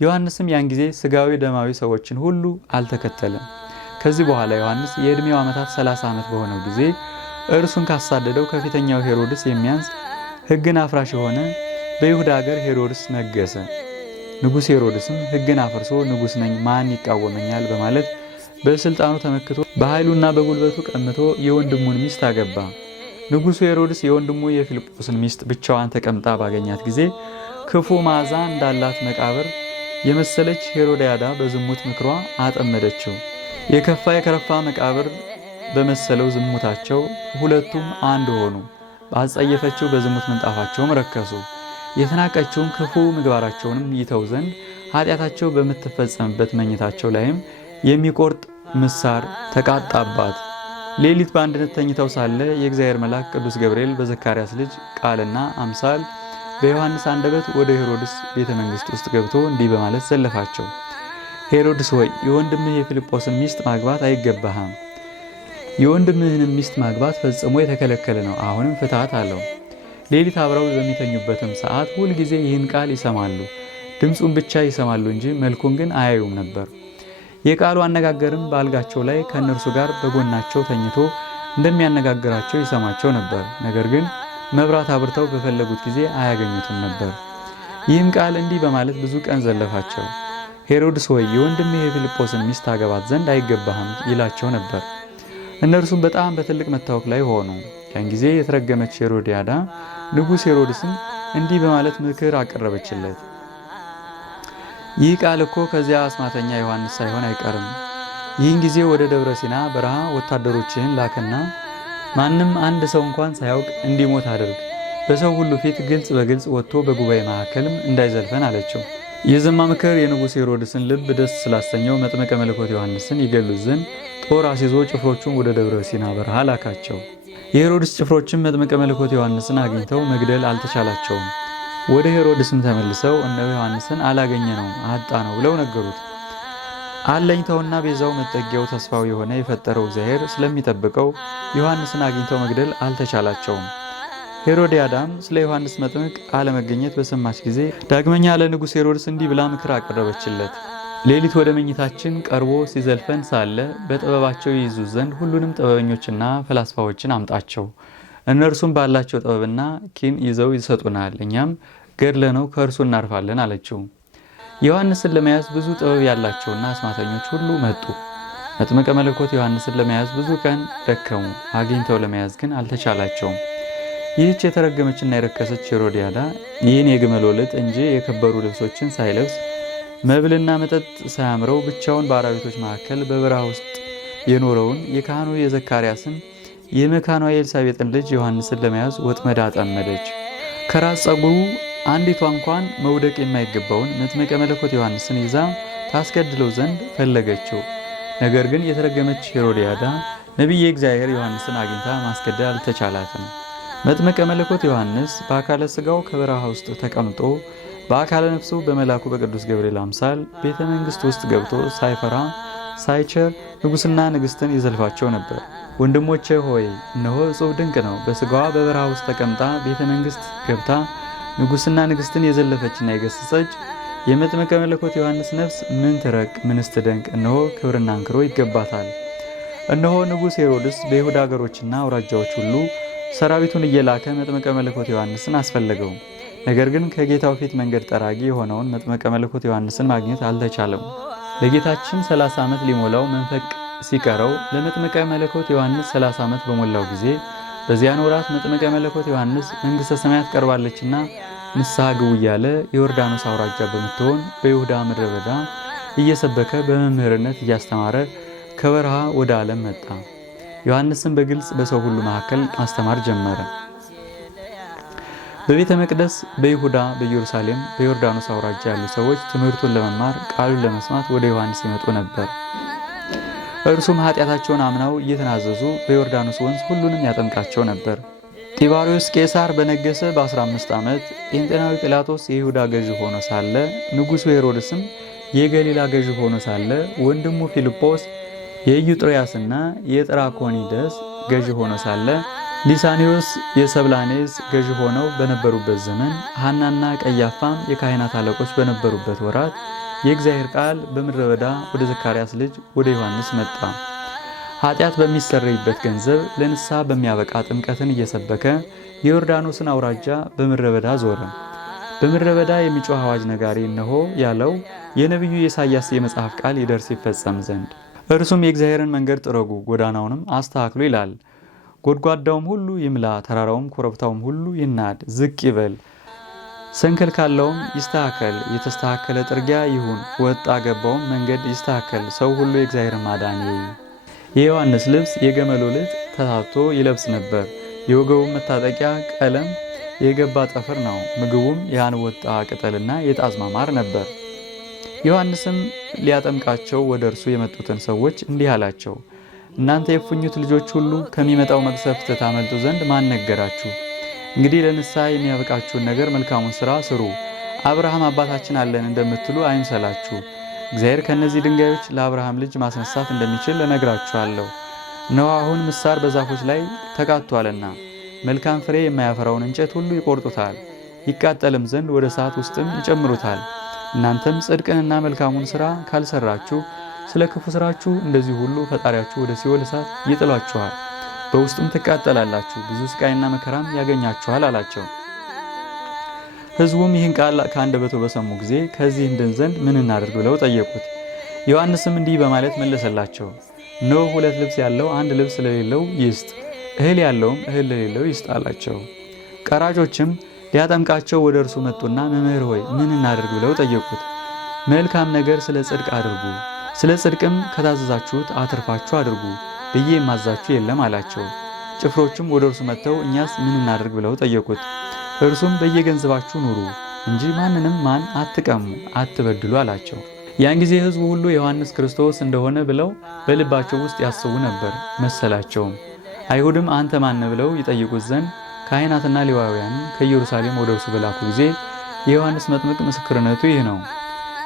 ዮሐንስም ያን ጊዜ ስጋዊ ደማዊ ሰዎችን ሁሉ አልተከተለም። ከዚህ በኋላ ዮሐንስ የዕድሜው ዓመታት 30 ዓመት በሆነው ጊዜ እርሱን ካሳደደው ከፊተኛው ሄሮድስ የሚያንስ ሕግን አፍራሽ የሆነ በይሁዳ ሀገር ሄሮድስ ነገሰ። ንጉሥ ሄሮድስም ሕግን አፍርሶ ንጉሥ ነኝ ማን ይቃወመኛል በማለት በስልጣኑ ተመክቶ በኃይሉና በጉልበቱ ቀምቶ የወንድሙን ሚስት አገባ። ንጉሡ ሄሮድስ የወንድሙ የፊልጶስን ሚስት ብቻዋን ተቀምጣ ባገኛት ጊዜ ክፉ መዓዛ እንዳላት መቃብር የመሰለች ሄሮድያዳ በዝሙት ምክሯ አጠመደችው። የከፋ የከረፋ መቃብር በመሰለው ዝሙታቸው ሁለቱም አንድ ሆኑ። ባጸየፈችው በዝሙት ምንጣፋቸውም ረከሱ። የተናቀችውን ክፉ ምግባራቸውንም ይተው ዘንድ ኃጢአታቸው በምትፈጸምበት መኝታቸው ላይም የሚቆርጥ ምሳር ተቃጣባት። ሌሊት በአንድነት ተኝተው ሳለ የእግዚአብሔር መልአክ ቅዱስ ገብርኤል በዘካርያስ ልጅ ቃልና አምሳል በዮሐንስ አንደበት ወደ ሄሮድስ ቤተ መንግሥት ውስጥ ገብቶ እንዲህ በማለት ዘለፋቸው። ሄሮድስ ሆይ የወንድምህ የፊልጶስን ሚስት ማግባት አይገባህም። የወንድምህንም ሚስት ማግባት ፈጽሞ የተከለከለ ነው። አሁንም ፍታት አለው። ሌሊት አብረው በሚተኙበትም ሰዓት ሁልጊዜ ይህን ቃል ይሰማሉ። ድምፁን ብቻ ይሰማሉ እንጂ መልኩን ግን አያዩም ነበር። የቃሉ አነጋገርም በአልጋቸው ላይ ከእነርሱ ጋር በጎናቸው ተኝቶ እንደሚያነጋግራቸው ይሰማቸው ነበር። ነገር ግን መብራት አብርተው በፈለጉት ጊዜ አያገኙትም ነበር። ይህም ቃል እንዲህ በማለት ብዙ ቀን ዘለፋቸው። ሄሮድስ ሆይ የወንድምህ የፊልጶስን ሚስት አገባት ዘንድ አይገባህም ይላቸው ነበር። እነርሱም በጣም በትልቅ መታወክ ላይ ሆኑ። ያን ጊዜ የተረገመች ሄሮዲያዳ ንጉሥ ሄሮድስን እንዲህ በማለት ምክር አቀረበችለት። ይህ ቃል እኮ ከዚያ አስማተኛ ዮሐንስ ሳይሆን አይቀርም። ይህን ጊዜ ወደ ደብረ ሲና በረሃ ወታደሮችህን ላከና ማንም አንድ ሰው እንኳን ሳያውቅ እንዲሞት አድርግ። በሰው ሁሉ ፊት ግልጽ በግልጽ ወጥቶ በጉባኤ መካከልም እንዳይዘልፈን አለችው። የዘማ ምክር የንጉሥ ሄሮድስን ልብ ደስ ስላሰኘው መጥምቀ መለኮት ዮሐንስን ይገሉት ዘንድ ጦር አስይዞ ጭፍሮቹን ወደ ደብረ ሲና በረሃ ላካቸው። የሄሮድስ ጭፍሮችም መጥምቀ መለኮት ዮሐንስን አግኝተው መግደል አልተቻላቸውም። ወደ ሄሮድስም ተመልሰው እነሆ ዮሐንስን አላገኘነውም፣ አጣ ነው ብለው ነገሩት። አለኝታውና ቤዛው መጠጊያው ተስፋው የሆነ የፈጠረው እግዚአብሔር ስለሚጠብቀው ዮሐንስን አግኝተው መግደል አልተቻላቸውም። ሄሮዲያዳም ስለ ዮሐንስ መጥምቅ አለመገኘት በሰማች ጊዜ ዳግመኛ ለንጉሥ ሄሮድስ እንዲህ ብላ ምክር አቀረበችለት። ሌሊት ወደ መኝታችን ቀርቦ ሲዘልፈን ሳለ በጥበባቸው ይይዙ ዘንድ ሁሉንም ጥበበኞችና ፈላስፋዎችን አምጣቸው። እነርሱም ባላቸው ጥበብና ኪን ይዘው ይሰጡናል፣ እኛም ገድለነው ከእርሱ እናርፋለን አለችው። ዮሐንስን ለመያዝ ብዙ ጥበብ ያላቸውና አስማተኞች ሁሉ መጡ። መጥምቀ መለኮት ዮሐንስን ለመያዝ ብዙ ቀን ደከሙ፣ አግኝተው ለመያዝ ግን አልተቻላቸውም። ይህች የተረገመችና የረከሰች ሄሮዲያዳ ይህን የግመል ወልጥ እንጂ የከበሩ ልብሶችን ሳይለብስ መብልና መጠጥ ሳያምረው ብቻውን በአራዊቶች መካከል በበረሃ ውስጥ የኖረውን የካህኑ የዘካርያስን የመካኗ የኤልሳቤጥን ልጅ ዮሐንስን ለመያዝ ወጥመድ አጠመደች። ከራስ ጸጉሩ አንዲቷ እንኳን መውደቅ የማይገባውን መጥምቀ መለኮት ዮሐንስን ይዛ ታስገድለው ዘንድ ፈለገችው። ነገር ግን የተረገመች ሄሮዲያዳ ነቢየ እግዚአብሔር ዮሐንስን አግኝታ ማስገደል አልተቻላትም። መጥምቀ መለኮት ዮሐንስ በአካለ ሥጋው ከበረሃ ውስጥ ተቀምጦ በአካለ ነፍሱ በመልአኩ በቅዱስ ገብርኤል አምሳል ቤተ መንግሥት ውስጥ ገብቶ ሳይፈራ ሳይቸር ንጉሥና ንግሥትን ይዘልፋቸው ነበር። ወንድሞቼ ሆይ እነሆ እጹብ ድንቅ ነው። በሥጋዋ በበረሃ ውስጥ ተቀምጣ ቤተ መንግሥት ገብታ ንጉሥና ንግሥትን የዘለፈችና የገሰጸች የመጥምቀ መለኮት ዮሐንስ ነፍስ ምን ትረቅ ምንስ ትደንቅ! እነሆ ክብርና አንክሮ ይገባታል። እነሆ ንጉሥ ሄሮድስ በይሁዳ አገሮችና አውራጃዎች ሁሉ ሰራዊቱን እየላከ መጥምቀ መለኮት ዮሐንስን አስፈለገው። ነገር ግን ከጌታው ፊት መንገድ ጠራጊ የሆነውን መጥምቀ መለኮት ዮሐንስን ማግኘት አልተቻለም። ለጌታችን 30 ዓመት ሊሞላው መንፈቅ ሲቀረው ለመጥምቀ መለኮት ዮሐንስ 30 ዓመት በሞላው ጊዜ በዚያን ወራት መጥምቀ መለኮት ዮሐንስ መንግሥተ ሰማያት ቀርባለችና ንስሐ ግቡ እያለ የዮርዳኖስ አውራጃ በምትሆን በይሁዳ ምድረ በዳ እየሰበከ በመምህርነት እያስተማረ ከበረሃ ወደ ዓለም መጣ። ዮሐንስን በግልጽ በሰው ሁሉ መካከል ማስተማር ጀመረ። በቤተ መቅደስ በይሁዳ በኢየሩሳሌም በዮርዳኖስ አውራጃ ያሉ ሰዎች ትምህርቱን ለመማር ቃሉን ለመስማት ወደ ዮሐንስ ይመጡ ነበር። እርሱም ኃጢአታቸውን አምነው እየተናዘዙ በዮርዳኖስ ወንዝ ሁሉንም ያጠምቃቸው ነበር። ጢባሪዮስ ቄሳር በነገሰ በ15 ዓመት ጴንጤናዊ ጲላጦስ የይሁዳ ገዥ ሆኖ ሳለ፣ ንጉሡ ሄሮድስም የገሊላ ገዥ ሆኖ ሳለ፣ ወንድሙ ፊልጶስ የኢዩጥሪያስና የጥራኮኒደስ ገዥ ሆኖ ሳለ፣ ሊሳኒዮስ የሰብላኔስ ገዥ ሆነው በነበሩበት ዘመን፣ ሐናና ቀያፋም የካህናት አለቆች በነበሩበት ወራት የእግዚአብሔር ቃል በምድረ በዳ ወደ ዘካርያስ ልጅ ወደ ዮሐንስ መጣ። ኃጢአት በሚሰረይበት ገንዘብ ለንስሐ በሚያበቃ ጥምቀትን እየሰበከ የዮርዳኖስን አውራጃ በምድረ በዳ ዞረ። በምድረ በዳ የሚጮህ አዋጅ ነጋሪ እነሆ ያለው የነቢዩ ኢሳይያስ የመጽሐፍ ቃል ይደርስ ይፈጸም ዘንድ፣ እርሱም የእግዚአብሔርን መንገድ ጥረጉ ጎዳናውንም አስተካክሉ ይላል። ጎድጓዳውም ሁሉ ይምላ፣ ተራራውም ኮረብታውም ሁሉ ይናድ ዝቅ ይበል፣ ሰንከል ካለውም ይስተካከል፣ የተስተካከለ ጥርጊያ ይሁን፣ ወጣ ገባውም መንገድ ይስተካከል፣ ሰው ሁሉ የእግዚአብሔርን ማዳን ይይ። የዮሐንስ ልብስ የገመል ልጥ ተታቶ ይለብስ ነበር። የወገቡም መታጠቂያ ቀለም የገባ ጠፍር ነው። ምግቡም የአንበጣ ቅጠልና የጣዝማ ማር ነበር። ዮሐንስም ሊያጠምቃቸው ወደ እርሱ የመጡትን ሰዎች እንዲህ አላቸው፣ እናንተ የእፉኝት ልጆች ሁሉ ከሚመጣው መቅሰፍት ታመልጡ ዘንድ ማን ነገራችሁ? እንግዲህ ለንስሐ የሚያበቃችሁን ነገር መልካሙን ሥራ ስሩ። አብርሃም አባታችን አለን እንደምትሉ አይምሰላችሁ። እግዚአብሔር ከእነዚህ ድንጋዮች ለአብርሃም ልጅ ማስነሳት እንደሚችል እነግራችኋለሁ። እነሆ አሁን ምሳር በዛፎች ላይ ተቃጥቷልና መልካም ፍሬ የማያፈራውን እንጨት ሁሉ ይቆርጡታል፣ ይቃጠልም ዘንድ ወደ እሳት ውስጥም ይጨምሩታል። እናንተም ጽድቅንና መልካሙን ሥራ ካልሰራችሁ ስለ ክፉ ሥራችሁ እንደዚህ ሁሉ ፈጣሪያችሁ ወደ ሲኦል እሳት ይጥሏችኋል። በውስጡም ትቃጠላላችሁ፣ ብዙ ስቃይና መከራም ያገኛችኋል አላቸው። ሕዝቡም ይህን ቃል ከአንደበቱ በሰሙ ጊዜ ከዚህ እንድን ዘንድ ምን እናድርግ ብለው ጠየቁት። ዮሐንስም እንዲህ በማለት መለሰላቸው፣ እነሆ 2 ልብስ ያለው 1 ልብስ ለሌለው ይስጥ፣ እህል ያለውም እህል ለሌለው ይስጥ አላቸው። ቀራጮችም ሊያጠምቃቸው ወደ እርሱ መጡና መምህር ሆይ ምን እናድርግ ብለው ጠየቁት። መልካም ነገር ስለ ጽድቅ አድርጉ፣ ስለ ጽድቅም ከታዘዛችሁት አትርፋችሁ አድርጉ ብዬ የማዛችሁ የለም አላቸው። ጭፍሮችም ወደ እርሱ መጥተው እኛስ ምን እናድርግ ብለው ጠየቁት። እርሱም በየገንዘባችሁ ኑሩ እንጂ ማንንም ማን አትቀሙ፣ አትበድሉ አላቸው። ያን ጊዜ ሕዝቡ ሁሉ ዮሐንስ ክርስቶስ እንደሆነ ብለው በልባቸው ውስጥ ያስቡ ነበር መሰላቸውም። አይሁድም አንተ ማን ብለው ይጠይቁት ዘንድ ካህናትና ሌዋውያን ከኢየሩሳሌም ወደ እርሱ በላኩ ጊዜ የዮሐንስ መጥምቅ ምስክርነቱ ይህ ነው።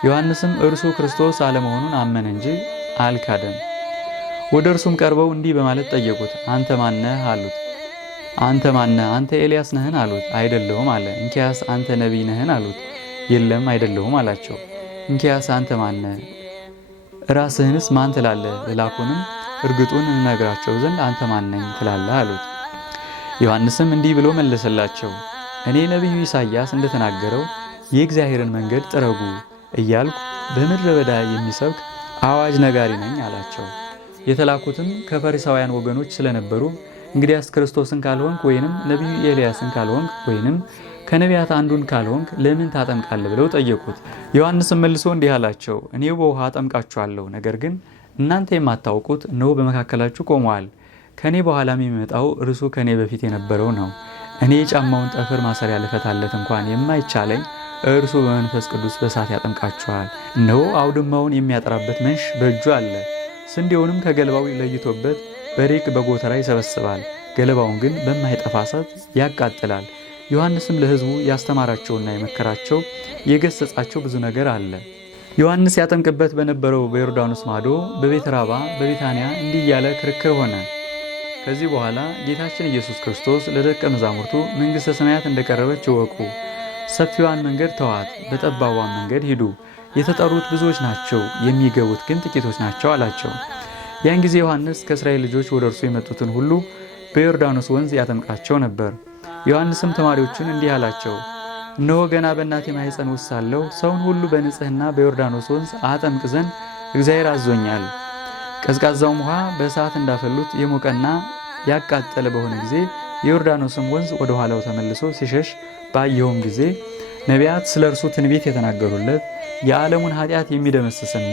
ዮሐንስም እርሱ ክርስቶስ አለመሆኑን አመነ እንጂ አልካደም። ወደ እርሱም ቀርበው እንዲህ በማለት ጠየቁት፣ አንተ ማነህ አሉት። አንተ ማነህ? አንተ ኤልያስ ነህን አሉት። አይደለሁም አለ። እንኪያስ አንተ ነቢይ ነህን አሉት። የለም አይደለሁም አላቸው። እንኪያስ አንተ ማነህ? ራስህንስ ማን ትላለህ? ልላኩንም እርግጡን እንነግራቸው ዘንድ አንተ ማን ነኝ ትላለህ አሉት። ዮሐንስም እንዲህ ብሎ መለሰላቸው፣ እኔ ነቢዩ ኢሳይያስ እንደተናገረው የእግዚአብሔርን መንገድ ጥረጉ እያልኩ በምድረ በዳ የሚሰብክ አዋጅ ነጋሪ ነኝ አላቸው። የተላኩትም ከፈሪሳውያን ወገኖች ስለነበሩ እንግዲያስ ክርስቶስን ካልሆንክ ወይንም ነቢዩ ኤልያስን ካልሆንክ ወይንም ከነቢያት አንዱን ካልሆንክ ለምን ታጠምቃለህ ብለው ጠየቁት። ዮሐንስም መልሶ እንዲህ አላቸው፣ እኔ በውሃ አጠምቃችኋለሁ፣ ነገር ግን እናንተ የማታውቁት እነሆ በመካከላችሁ ቆመዋል። ከኔ በኋላም የሚመጣው እርሱ ከኔ በፊት የነበረው ነው። እኔ የጫማውን ጠፍር ማሰሪያ ልፈታለት እንኳን የማይቻለኝ እርሱ በመንፈስ ቅዱስ በእሳት ያጠምቃችኋል። እነሆ አውድማውን የሚያጠራበት መንሽ በእጁ አለ። ስንዴውንም ከገለባው ለይቶበት በሬቅ በጎተራ ይሰበስባል፣ ገለባውን ግን በማይጠፋ እሳት ያቃጥላል። ዮሐንስም ለሕዝቡ ያስተማራቸውና የመከራቸው የገሰጻቸው ብዙ ነገር አለ። ዮሐንስ ያጠምቅበት በነበረው በዮርዳኖስ ማዶ በቤተ ራባ በቢታንያ እንዲህ እያለ ክርክር ሆነ። ከዚህ በኋላ ጌታችን ኢየሱስ ክርስቶስ ለደቀ መዛሙርቱ መንግሥተ ሰማያት እንደቀረበች እወቁ፣ ሰፊዋን መንገድ ተዋት፣ በጠባቧን መንገድ ሂዱ፣ የተጠሩት ብዙዎች ናቸው፣ የሚገቡት ግን ጥቂቶች ናቸው አላቸው። ያን ጊዜ ዮሐንስ ከእስራኤል ልጆች ወደ እርሱ የመጡትን ሁሉ በዮርዳኖስ ወንዝ ያጠምቃቸው ነበር። ዮሐንስም ተማሪዎቹን እንዲህ አላቸው፣ እነሆ ገና በእናቴ ማኅፀን ውስጥ ሳለሁ ሰውን ሁሉ በንጽሕና በዮርዳኖስ ወንዝ አጠምቅ ዘንድ እግዚአብሔር አዞኛል። ቀዝቃዛውም ውሃ በእሳት እንዳፈሉት የሞቀና ያቃጠለ በሆነ ጊዜ የዮርዳኖስም ወንዝ ወደ ኋላው ተመልሶ ሲሸሽ ባየሁም ጊዜ ነቢያት ስለ እርሱ ትንቢት የተናገሩለት የዓለሙን ኃጢአት የሚደመስስና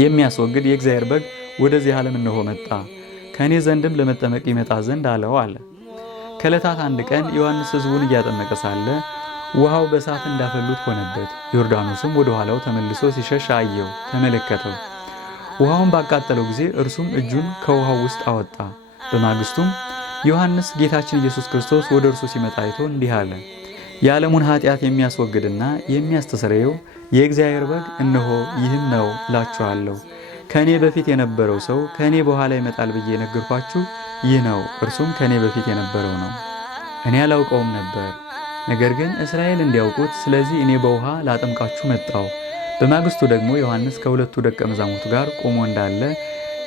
የሚያስወግድ የእግዚአብሔር በግ ወደዚህ ዓለም እነሆ መጣ፣ ከእኔ ዘንድም ለመጠመቅ ይመጣ ዘንድ አለው አለ። ከዕለታት አንድ ቀን ዮሐንስ ሕዝቡን እያጠመቀ ሳለ ውሃው በእሳት እንዳፈሉት ሆነበት። ዮርዳኖስም ወደ ኋላው ተመልሶ ሲሸሽ አየው፣ ተመለከተው። ውሃውን ባቃጠለው ጊዜ እርሱም እጁን ከውሃው ውስጥ አወጣ። በማግስቱም ዮሐንስ ጌታችን ኢየሱስ ክርስቶስ ወደ እርሱ ሲመጣ አይቶ እንዲህ አለ፣ የዓለሙን ኃጢአት የሚያስወግድና የሚያስተሰርየው የእግዚአብሔር በግ እነሆ ይህን ነው እላችኋለሁ። ከእኔ በፊት የነበረው ሰው ከእኔ በኋላ ይመጣል ብዬ ነገርኳችሁ ይህ ነው፣ እርሱም ከእኔ በፊት የነበረው ነው። እኔ አላውቀውም ነበር፣ ነገር ግን እስራኤል እንዲያውቁት ስለዚህ እኔ በውሃ ላጠምቃችሁ መጣሁ። በማግስቱ ደግሞ ዮሐንስ ከሁለቱ ደቀ መዛሙርቱ ጋር ቆሞ እንዳለ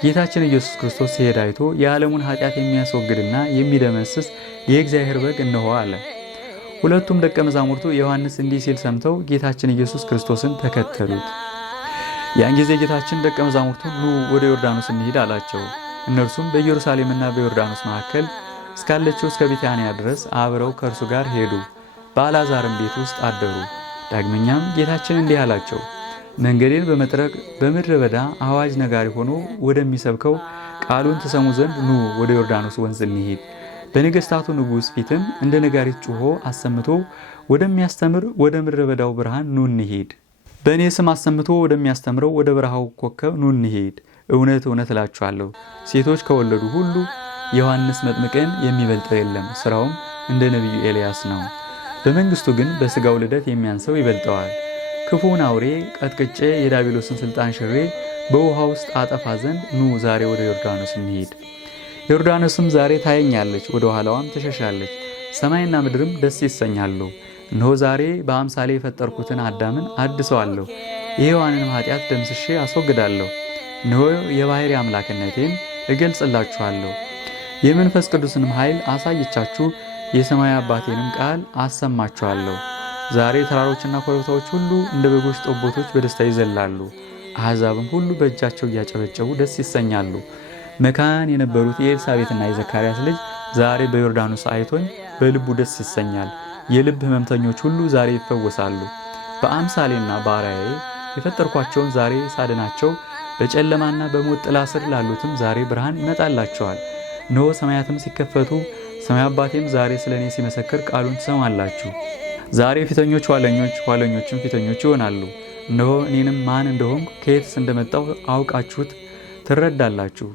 ጌታችን ኢየሱስ ክርስቶስ ሲሄድ አይቶ የዓለሙን ኃጢአት የሚያስወግድና የሚደመስስ የእግዚአብሔር በግ እነሆ አለ። ሁለቱም ደቀ መዛሙርቱ ዮሐንስ እንዲህ ሲል ሰምተው ጌታችን ኢየሱስ ክርስቶስን ተከተሉት። ያን ጊዜ ጌታችን ደቀ መዛሙርቱን ኑ ወደ ዮርዳኖስ እንሂድ አላቸው። እነርሱም በኢየሩሳሌምና በዮርዳኖስ መካከል እስካለችው እስከ ቢታንያ ድረስ አብረው ከእርሱ ጋር ሄዱ። በአልዓዛርም ቤት ውስጥ አደሩ። ዳግመኛም ጌታችን እንዲህ አላቸው፣ መንገዴን በመጥረግ በምድረ በዳ አዋጅ ነጋሪ ሆኖ ወደሚሰብከው ቃሉን ትሰሙ ዘንድ ኑ ወደ ዮርዳኖስ ወንዝ እንሂድ። በነገሥታቱ ንጉሥ ፊትም እንደ ነጋሪት ጮኾ አሰምቶ ወደሚያስተምር ወደ ምድረ በዳው ብርሃን ኑ እንሂድ። በእኔ ስም አሰምቶ ወደሚያስተምረው ወደ በረሃው ኮከብ ኑ እንሂድ። እውነት እውነት እላችኋለሁ ሴቶች ከወለዱ ሁሉ ዮሐንስ መጥምቅን የሚበልጠው የለም፣ ሥራውም እንደ ነቢዩ ኤልያስ ነው። በመንግሥቱ ግን በሥጋው ልደት የሚያንሰው ይበልጠዋል። ክፉውን አውሬ ቀጥቅጬ የዲያብሎስን ሥልጣን ሽሬ በውሃ ውስጥ አጠፋ ዘንድ ኑ ዛሬ ወደ ዮርዳኖስ እንሂድ። ዮርዳኖስም ዛሬ ታየኛለች፣ ወደ ኋላዋም ትሸሻለች። ሰማይና ምድርም ደስ ይሰኛሉ። እነሆ ዛሬ በአምሳሌ የፈጠርኩትን አዳምን አድሰዋለሁ፣ የሔዋንንም ኃጢአት ደምስሼ አስወግዳለሁ። እነሆ የባሕርይ አምላክነቴን እገልጽላችኋለሁ። የመንፈስ ቅዱስንም ኃይል አሳይቻችሁ የሰማይ አባቴንም ቃል አሰማችኋለሁ። ዛሬ ተራሮችና ኮረብታዎች ሁሉ እንደ በጎች ጠቦቶች በደስታ ይዘላሉ። አሕዛብም ሁሉ በእጃቸው እያጨበጨቡ ደስ ይሰኛሉ። መካን የነበሩት የኤልሳቤጥና የዘካርያስ ልጅ ዛሬ በዮርዳኖስ አይቶኝ በልቡ ደስ ይሰኛል። የልብ ሕመምተኞች ሁሉ ዛሬ ይፈወሳሉ። በአምሳሌና በአርአያዬ የፈጠርኳቸውን ዛሬ ሳድናቸው በጨለማና በሞት ጥላ ስር ላሉትም ዛሬ ብርሃን ይመጣላቸዋል። እነሆ ሰማያትም ሲከፈቱ ሰማይ አባቴም ዛሬ ስለ እኔ ሲመሰክር ቃሉን ትሰማላችሁ። ዛሬ ፊተኞች ኋለኞች፣ ኋለኞችም ፊተኞች ይሆናሉ። እነሆ እኔንም ማን እንደሆንኩ ከየትስ እንደመጣሁ አውቃችሁት ትረዳላችሁ።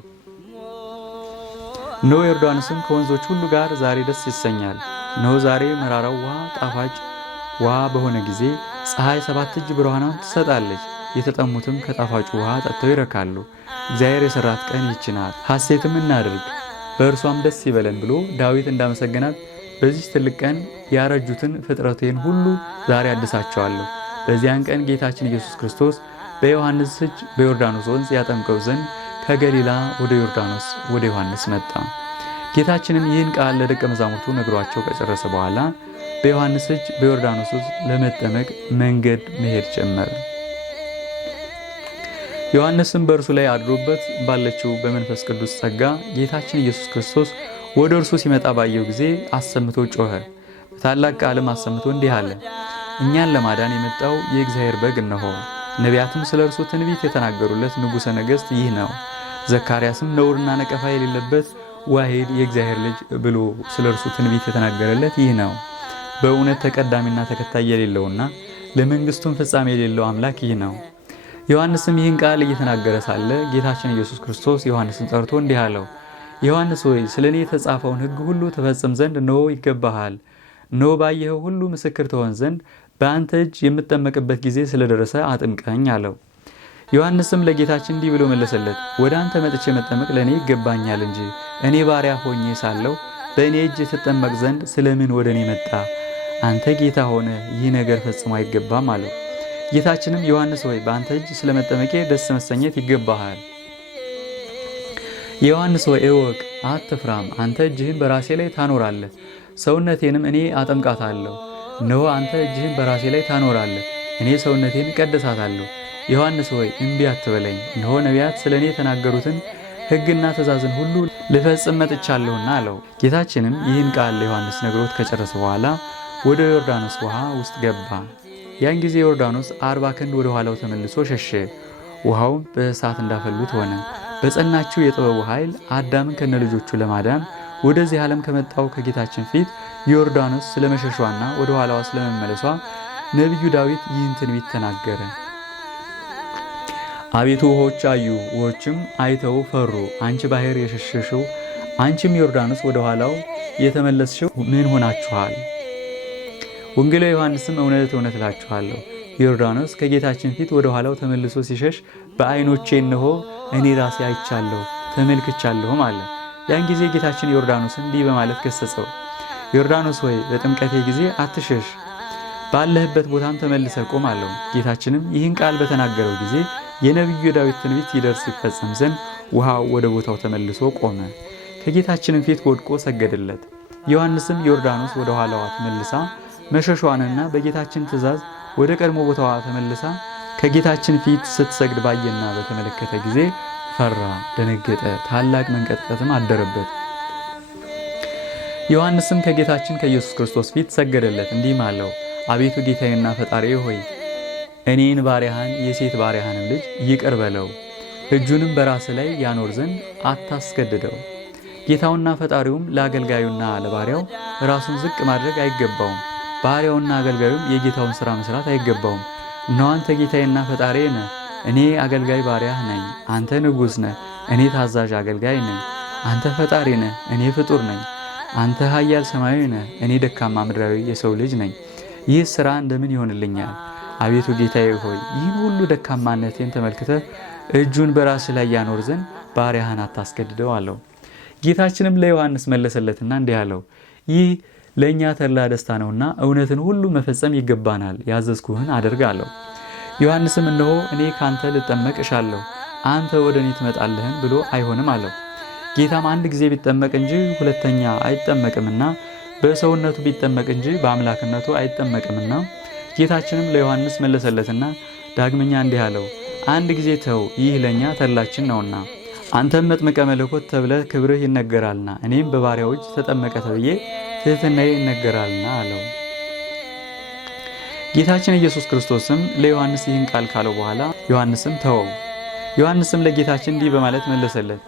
እነሆ ዮርዳኖስም ከወንዞች ሁሉ ጋር ዛሬ ደስ ይሰኛል። እነሆ ዛሬ መራራው ውሃ ጣፋጭ ውሃ በሆነ ጊዜ ፀሐይ 7 እጅ ብርሃኗን ትሰጣለች። የተጠሙትም ከጣፋጩ ውሃ ጠጥተው ይረካሉ። እግዚአብሔር የሰራት ቀን ይህች ናት፣ ሐሴትም እናድርግ በእርሷም ደስ ይበለን ብሎ ዳዊት እንዳመሰገናት በዚህ ትልቅ ቀን ያረጁትን ፍጥረቴን ሁሉ ዛሬ አድሳቸዋለሁ። በዚያን ቀን ጌታችን ኢየሱስ ክርስቶስ በዮሐንስ እጅ በዮርዳኖስ ወንዝ ያጠምቀው ዘንድ ከገሊላ ወደ ዮርዳኖስ ወደ ዮሐንስ መጣ። ጌታችንም ይህን ቃል ለደቀ መዛሙርቱ ነግሯቸው ከጨረሰ በኋላ በዮሐንስ እጅ በዮርዳኖስ ውስጥ ለመጠመቅ መንገድ መሄድ ጀመረ። ዮሐንስም በእርሱ ላይ አድሮበት ባለችው በመንፈስ ቅዱስ ጸጋ ጌታችን ኢየሱስ ክርስቶስ ወደ እርሱ ሲመጣ ባየው ጊዜ አሰምቶ ጮኸ። በታላቅ ቃልም አሰምቶ እንዲህ አለ፣ እኛን ለማዳን የመጣው የእግዚአብሔር በግ እነሆ። ነቢያትም ስለ እርሱ ትንቢት የተናገሩለት ንጉሠ ነገሥት ይህ ነው። ዘካርያስም ነውርና ነቀፋ የሌለበት ዋሂድ የእግዚአብሔር ልጅ ብሎ ስለ እርሱ ትንቢት የተናገረለት ይህ ነው። በእውነት ተቀዳሚና ተከታይ የሌለውና ለመንግሥቱም ፍጻሜ የሌለው አምላክ ይህ ነው። ዮሐንስም ይህን ቃል እየተናገረ ሳለ ጌታችን ኢየሱስ ክርስቶስ ዮሐንስን ጠርቶ እንዲህ አለው፣ ዮሐንስ ሆይ ስለ እኔ የተጻፈውን ሕግ ሁሉ ትፈጽም ዘንድ እነሆ ይገባሃል። እነሆ ባየኸው ሁሉ ምስክር ትሆን ዘንድ በአንተ እጅ የምጠመቅበት ጊዜ ስለደረሰ አጥምቀኝ አለው። ዮሐንስም ለጌታችን እንዲህ ብሎ መለሰለት፣ ወደ አንተ መጥቼ መጠመቅ ለእኔ ይገባኛል እንጂ እኔ ባሪያ ሆኜ ሳለሁ በእኔ እጅ ትጠመቅ ዘንድ ስለምን ወደ እኔ መጣ? አንተ ጌታ ሆነ ይህ ነገር ፈጽሞ አይገባም አለው። ጌታችንም ዮሐንስ ሆይ በአንተ እጅ ስለመጠመቄ ደስ መሰኘት ይገባሃል። ዮሐንስ ሆይ እወቅ፣ አትፍራም። አንተ እጅህን በራሴ ላይ ታኖራለህ፣ ሰውነቴንም እኔ አጠምቃታለሁ። እነሆ አንተ እጅህን በራሴ ላይ ታኖራለህ፣ እኔ ሰውነቴን እቀድሳታለሁ። ዮሐንስ ሆይ እምቢ አትበለኝ። እነሆ ነቢያት ስለ እኔ የተናገሩትን ሕግና ትእዛዝን ሁሉ ልፈጽም መጥቻለሁና አለው። ጌታችንም ይህን ቃል ለዮሐንስ ነግሮት ከጨረሰ በኋላ ወደ ዮርዳኖስ ውሃ ውስጥ ገባ። ያን ጊዜ ዮርዳኖስ 40 ክንድ ወደ ኋላው ተመልሶ ሸሸ። ውሃውም በእሳት እንዳፈሉት ሆነ። በጸናችው የጥበቡ ኃይል አዳምን ከነልጆቹ ለማዳን ወደዚህ ዓለም ከመጣው ከጌታችን ፊት ዮርዳኖስ ስለመሸሿና ወደ ኋላዋ ስለመመለሷ ነቢዩ ዳዊት ይህን ትንቢት ተናገረ። አቤቱ ውሆች አዩ፣ ውሆችም አይተው ፈሩ። አንቺ ባህር የሸሸሽው፣ አንቺም ዮርዳኖስ ወደ ኋላው የተመለስሽው ምን ሆናችኋል? ወንጌላዊ ዮሐንስም እውነት እውነት እላችኋለሁ ዮርዳኖስ ከጌታችን ፊት ወደ ኋላው ተመልሶ ሲሸሽ በዓይኖቼ እነሆ እኔ ራሴ አይቻለሁ ተመልክቻለሁም አለ። ያን ጊዜ ጌታችን ዮርዳኖስን እንዲህ በማለት ገሰጸው፣ ዮርዳኖስ ሆይ በጥምቀቴ ጊዜ አትሸሽ፣ ባለህበት ቦታም ተመልሰህ ቆም አለው። ጌታችንም ይህን ቃል በተናገረው ጊዜ የነቢዩ ዳዊት ትንቢት ይደርስ ይፈጸም ዘንድ ውሃው ወደ ቦታው ተመልሶ ቆመ። ከጌታችንም ፊት ወድቆ ሰገደለት። ዮሐንስም ዮርዳኖስ ወደ ኋላዋ ተመልሳ መሸሿንና በጌታችን ትእዛዝ ወደ ቀድሞ ቦታዋ ተመልሳ ከጌታችን ፊት ስትሰግድ ባየና በተመለከተ ጊዜ ፈራ፣ ደነገጠ፣ ታላቅ መንቀጥቀጥም አደረበት። ዮሐንስም ከጌታችን ከኢየሱስ ክርስቶስ ፊት ሰገደለት፣ እንዲህም አለው፣ አቤቱ ጌታዬና ፈጣሪዬ ሆይ እኔን ባሪያህን የሴት ባሪያህንም ልጅ ይቅር በለው፣ እጁንም በራስ ላይ ያኖር ዘንድ አታስገድደው። ጌታውና ፈጣሪውም ለአገልጋዩና ለባሪያው ራሱን ዝቅ ማድረግ አይገባውም። ባሪያውና አገልጋዩም የጌታውን ሥራ መስራት አይገባውም። እነሆ አንተ ጌታዬና ፈጣሪዬ ነህ፣ እኔ አገልጋይ ባሪያህ ነኝ። አንተ ንጉሥ ነህ፣ እኔ ታዛዥ አገልጋይ ነኝ። አንተ ፈጣሪ ነህ፣ እኔ ፍጡር ነኝ። አንተ ኃያል ሰማያዊ ነህ፣ እኔ ደካማ ምድራዊ የሰው ልጅ ነኝ። ይህ ሥራ እንደምን ይሆንልኛል? አቤቱ ጌታዬ ሆይ ይህን ሁሉ ደካማነቴን ተመልክተህ እጁን በራስ ላይ ያኖር ዘንድ ባሪያህን አታስገድደው አለው። ጌታችንም ለዮሐንስ መለሰለትና እንዲህ አለው፣ ይህ ለእኛ ተድላ ደስታ ነውና እውነትን ሁሉ መፈጸም ይገባናል። ያዘዝኩህን አድርግ አለው። ዮሐንስም እነሆ እኔ ካንተ ልጠመቅ እሻለሁ፣ አንተ ወደ እኔ ትመጣለህን ብሎ አይሆንም አለው። ጌታም አንድ ጊዜ ቢጠመቅ እንጂ ሁለተኛ አይጠመቅምና በሰውነቱ ቢጠመቅ እንጂ በአምላክነቱ አይጠመቅምና ጌታችንም ለዮሐንስ መለሰለትና ዳግመኛ እንዲህ አለው፣ አንድ ጊዜ ተው፣ ይህ ለኛ ተድላችን ነውና አንተም መጥምቀ መለኮት ተብለህ ክብርህ ይነገራልና እኔም በባሪያዎች ተጠመቀ ተብዬ ትሕትናዬ ይነገራልና አለው። ጌታችን ኢየሱስ ክርስቶስም ለዮሐንስ ይህን ቃል ካለው በኋላ ዮሐንስም ተወው። ዮሐንስም ለጌታችን እንዲህ በማለት መለሰለት፣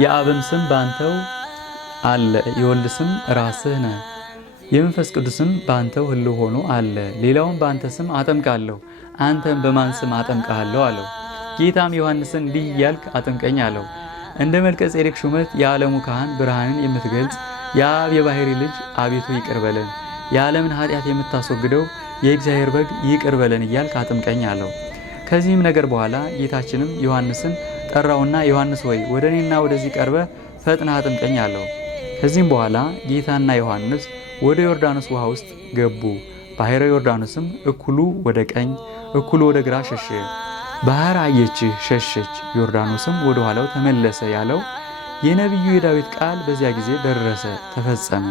የአብም ስም በአንተው አለ፣ የወልድ ስም ራስህ ነህ፣ የመንፈስ ቅዱስም በአንተው ሕልው ሆኖ አለ። ሌላውን በአንተ ስም አጠምቃለሁ፣ አንተም በማን ስም አጠምቃለሁ አለው። ጌታም ዮሐንስን እንዲህ እያልክ አጥምቀኝ አለው። እንደ መልከ ጼዴቅ ሹመት የዓለሙ ካህን ብርሃንን የምትገልጽ የአብ የባሕሪ ልጅ አቤቱ ይቅር በለን፣ የዓለምን ኃጢአት የምታስወግደው የእግዚአብሔር በግ ይቅር በለን እያልክ አጥምቀኝ አለው። ከዚህም ነገር በኋላ ጌታችንም ዮሐንስን ጠራውና ዮሐንስ ሆይ ወደ እኔና ወደዚህ ቀርበ ፈጥነህ አጥምቀኝ አለው። ከዚህም በኋላ ጌታና ዮሐንስ ወደ ዮርዳኖስ ውሃ ውስጥ ገቡ። ባሕረ ዮርዳኖስም እኩሉ ወደ ቀኝ እኩሉ ወደ ግራ ሸሸ። ባህር አየችህ ሸሸች፣ ዮርዳኖስም ወደ ኋላው ተመለሰ ያለው የነቢዩ የዳዊት ቃል በዚያ ጊዜ ደረሰ ተፈጸመ።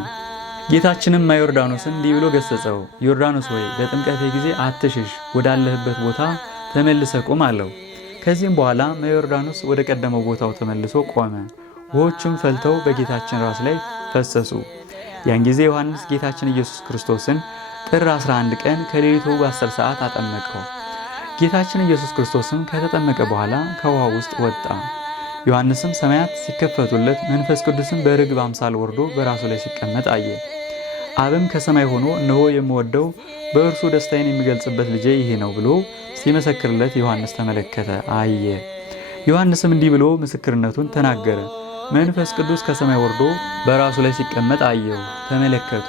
ጌታችንም ዮርዳኖስን እንዲህ ብሎ ገሰጸው፣ ዮርዳኖስ ሆይ በጥምቀቴ ጊዜ አትሽሽ፣ ወዳለህበት ቦታ ተመልሰ ቁም አለው። ከዚህም በኋላ ዮርዳኖስ ወደ ቀደመው ቦታው ተመልሶ ቆመ። ውሆቹም ፈልተው በጌታችን ራስ ላይ ፈሰሱ። ያን ጊዜ ዮሐንስ ጌታችን ኢየሱስ ክርስቶስን ጥር 11 ቀን ከሌሊቱ በ10 ሰዓት አጠመቀው። ጌታችን ኢየሱስ ክርስቶስም ከተጠመቀ በኋላ ከውሃ ውስጥ ወጣ። ዮሐንስም ሰማያት ሲከፈቱለት መንፈስ ቅዱስም በርግብ አምሳል ወርዶ በራሱ ላይ ሲቀመጥ አየ። አብም ከሰማይ ሆኖ እነሆ የምወደው በእርሱ ደስታዬን የሚገልጽበት ልጄ ይሄ ነው ብሎ ሲመሰክርለት ዮሐንስ ተመለከተ አየ። ዮሐንስም እንዲህ ብሎ ምስክርነቱን ተናገረ፣ መንፈስ ቅዱስ ከሰማይ ወርዶ በራሱ ላይ ሲቀመጥ አየው፣ ተመለከቱ።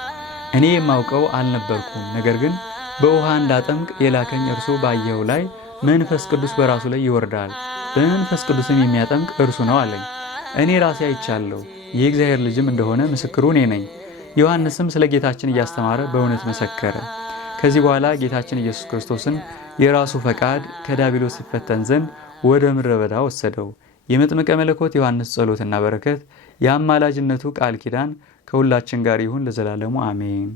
እኔ የማውቀው አልነበርኩም፣ ነገር ግን በውሃ እንዳጠምቅ የላከኝ እርሱ ባየው ላይ መንፈስ ቅዱስ በራሱ ላይ ይወርዳል፣ በመንፈስ ቅዱስም የሚያጠምቅ እርሱ ነው አለኝ። እኔ ራሴ አይቻለሁ፣ የእግዚአብሔር ልጅም እንደሆነ ምስክሩ እኔ ነኝ። ዮሐንስም ስለ ጌታችን እያስተማረ በእውነት መሰከረ። ከዚህ በኋላ ጌታችን ኢየሱስ ክርስቶስን የራሱ ፈቃድ ከዲያብሎስ ሲፈተን ዘንድ ወደ ምድረ በዳ ወሰደው። የመጥምቀ መለኮት ዮሐንስ ጸሎትና በረከት የአማላጅነቱ ቃል ኪዳን ከሁላችን ጋር ይሁን ለዘላለሙ አሜን።